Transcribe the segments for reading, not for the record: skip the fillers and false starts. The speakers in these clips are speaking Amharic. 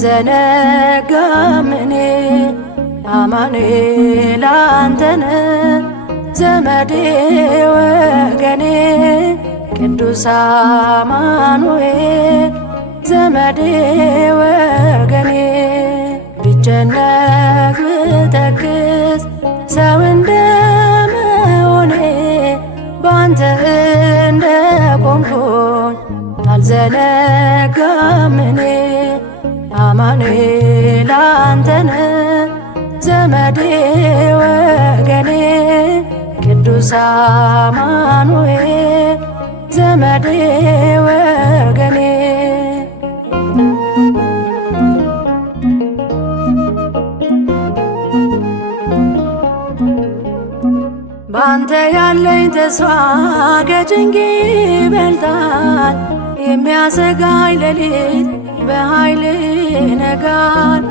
አልዘነጋም እኔ አማኑኤል አንተነ ዘመዴ ወገኔ ቅዱስ አማኑኤል ዘመዴ ወገኔ ብጨነቅ ብተክዝ ሰው እንደመሆኔ ባንተ እንደቆምኩኝ አልዘነጋም እኔ አማኑኤል አንተነ ዘመዴ ወገኔ ቅዱስ አማኑኤል ዘመዴ ወገኔ ባንተ ያለኝ ተስፋ ከጭንቅ ይበልጣል። የሚያሰጋኝ ሌሊት በኃይል ይነጋል።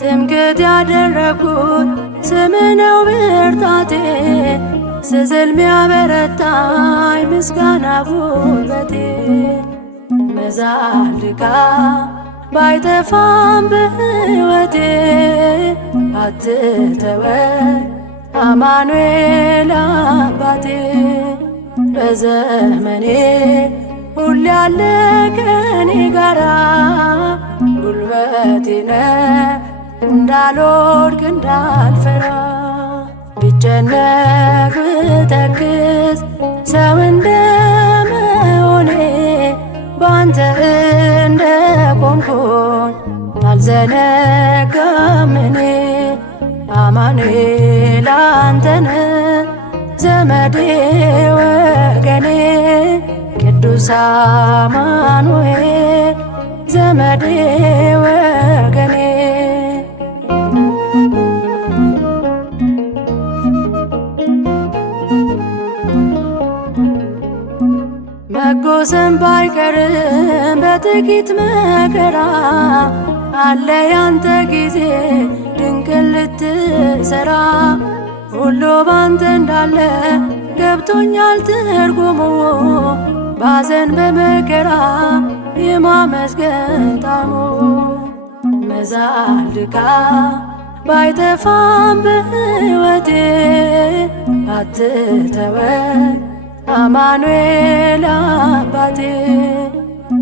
ትምክህት ያደረኩት ስምህ ነው ብርታቴ፣ ስዝል ሚያበረታኝ ምስጋና ጉልበቴ። መዛል ድካም ባይጠፋም በሕይወቴ አትተወኝ አማኑኤል አባቴ። በዘመኔ ሁሌ ያለ ከኔ ጋራ ጉልበቴ ነህ እንዳልወድቅ እንዳልፈራ። ብጨነቅ ብተክዝ ሰው እንደመሆኔ ባንተ እንደቆምኩኝ አልዘነጋም እኔ አማኑኤል አንተነ ዘመዴ ወገኔ ቅዱስ አማኑኤል ዘመዴ ወገኔ መጎሰም ባይቀርም በጥቂት መከራ አለ ያንተ ጊዜ ድንቅን ልትሰራ። ሁሉ ባንተ እንዳለ ገብቶኛል ትርጉሙ፣ ባዘን በመከራ የማመስገን ጣዕሙ። መዛል ድካም ባይጠፋም በሕይወቴ አትተወኝ አማኑኤል አባቴ።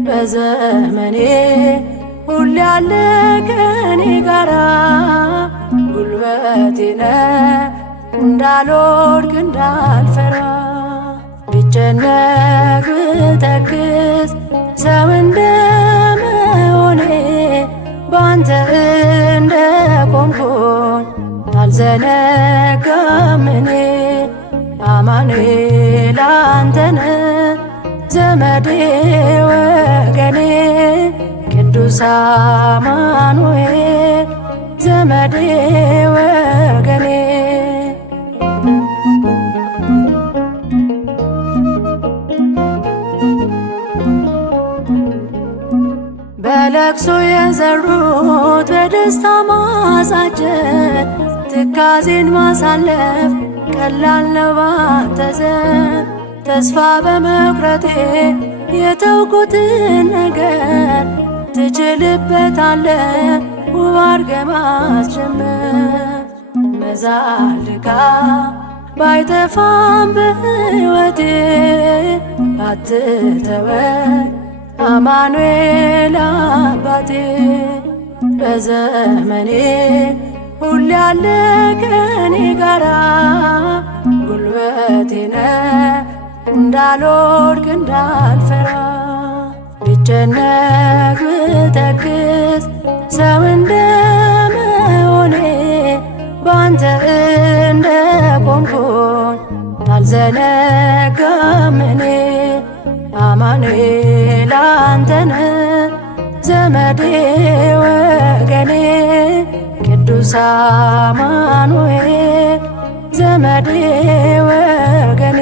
በዘመኔ ሁሌ ያለ ከኔ ጋራ ጉልበቴ ነህ እንዳልወድቅ እንዳልፈራ። ብጨነቅ ብተክዝ ሰው እንደመሆኔ ባንተ እንደቆምኩኝ አልዘነጋም እኔ አማኑኤል አንተነ ዘመዴ ወገኔ ቅዱስ አማኑኤል ዘመዴ ወገኔ በለቅሶ የዘሩት በደስታ ማሳጨድ፣ ትካዜን ማሳለፍ ቀላል ነው ባንተ ዘንድ። ተስፋ በመቁረጤ የተውኩትን ነገር ትችልበታለህ ውብ አድርገህ ማስጀመር። መዛል ድካም ባይጠፋም በሕይወቴ አትተወኝ አማኑኤል አባቴ። በዘመኔ ሁሌ ያለ ከኔ ጋራ ጉልበቴ ነህ እንዳልወድቅ እንዳልፈራ። ብጨነቅ ብተክዝ ሰው እንደመሆኔ ባንተ እንደቆምኩኝ አልዘነጋም እኔ አማኑኤል አንተነ ዘመዴ ወገኔ ቅዱስ አማኑኤል ዘመዴ ወገኔ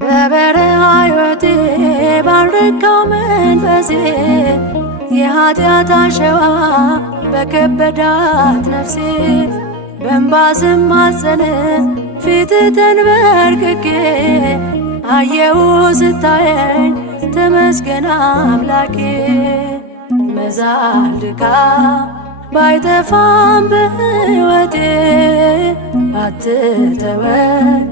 በበረሃ ሕይወቴ ባረካው መንፈሴ የኃጢአት አሸዋ በከበዳት ነፍሴ በእንባ ስማጸን ፊት ተንበርክኬ አየሁ ስታየኝ ተመስገን አምላኬ። መዛል ድካም ባይጠፋም በሕይወቴ አትተወኝ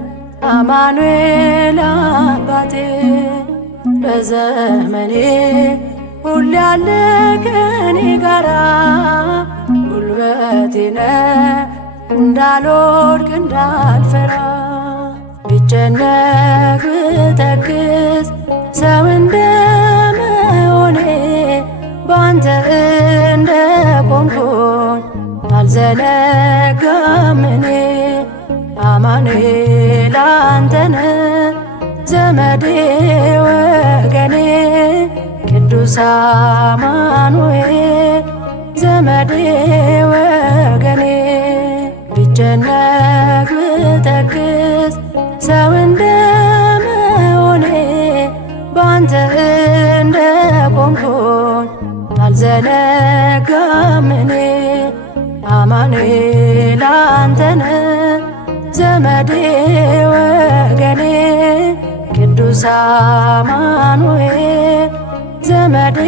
አማኑኤል አባቴ። በዘመኔ ሁሌ ያለ ከኔ ጋራ ጉልበቴ ነህ እንዳልወድቅ እንዳልፈራ። ብጨነቅ ብተክዝ ሰው እንደመሆኔ ባንተ እንደቆምኩኝ አልዘነጋም እኔ። አማኑኤል አንተነህ ዘመዴ ወገኔ ቅዱስ አማኑኤል ዘመዴ ወገኔ። ብጨነቅ ብተክዝ ሰው እንደመሆኔ ባንተ እንደቆምኩኝ አልዘነጋም እኔ። አማኑኤል አንተነህ ዘመዴ ወገኔ ቅዱስ አማኑኤል ዘመዴ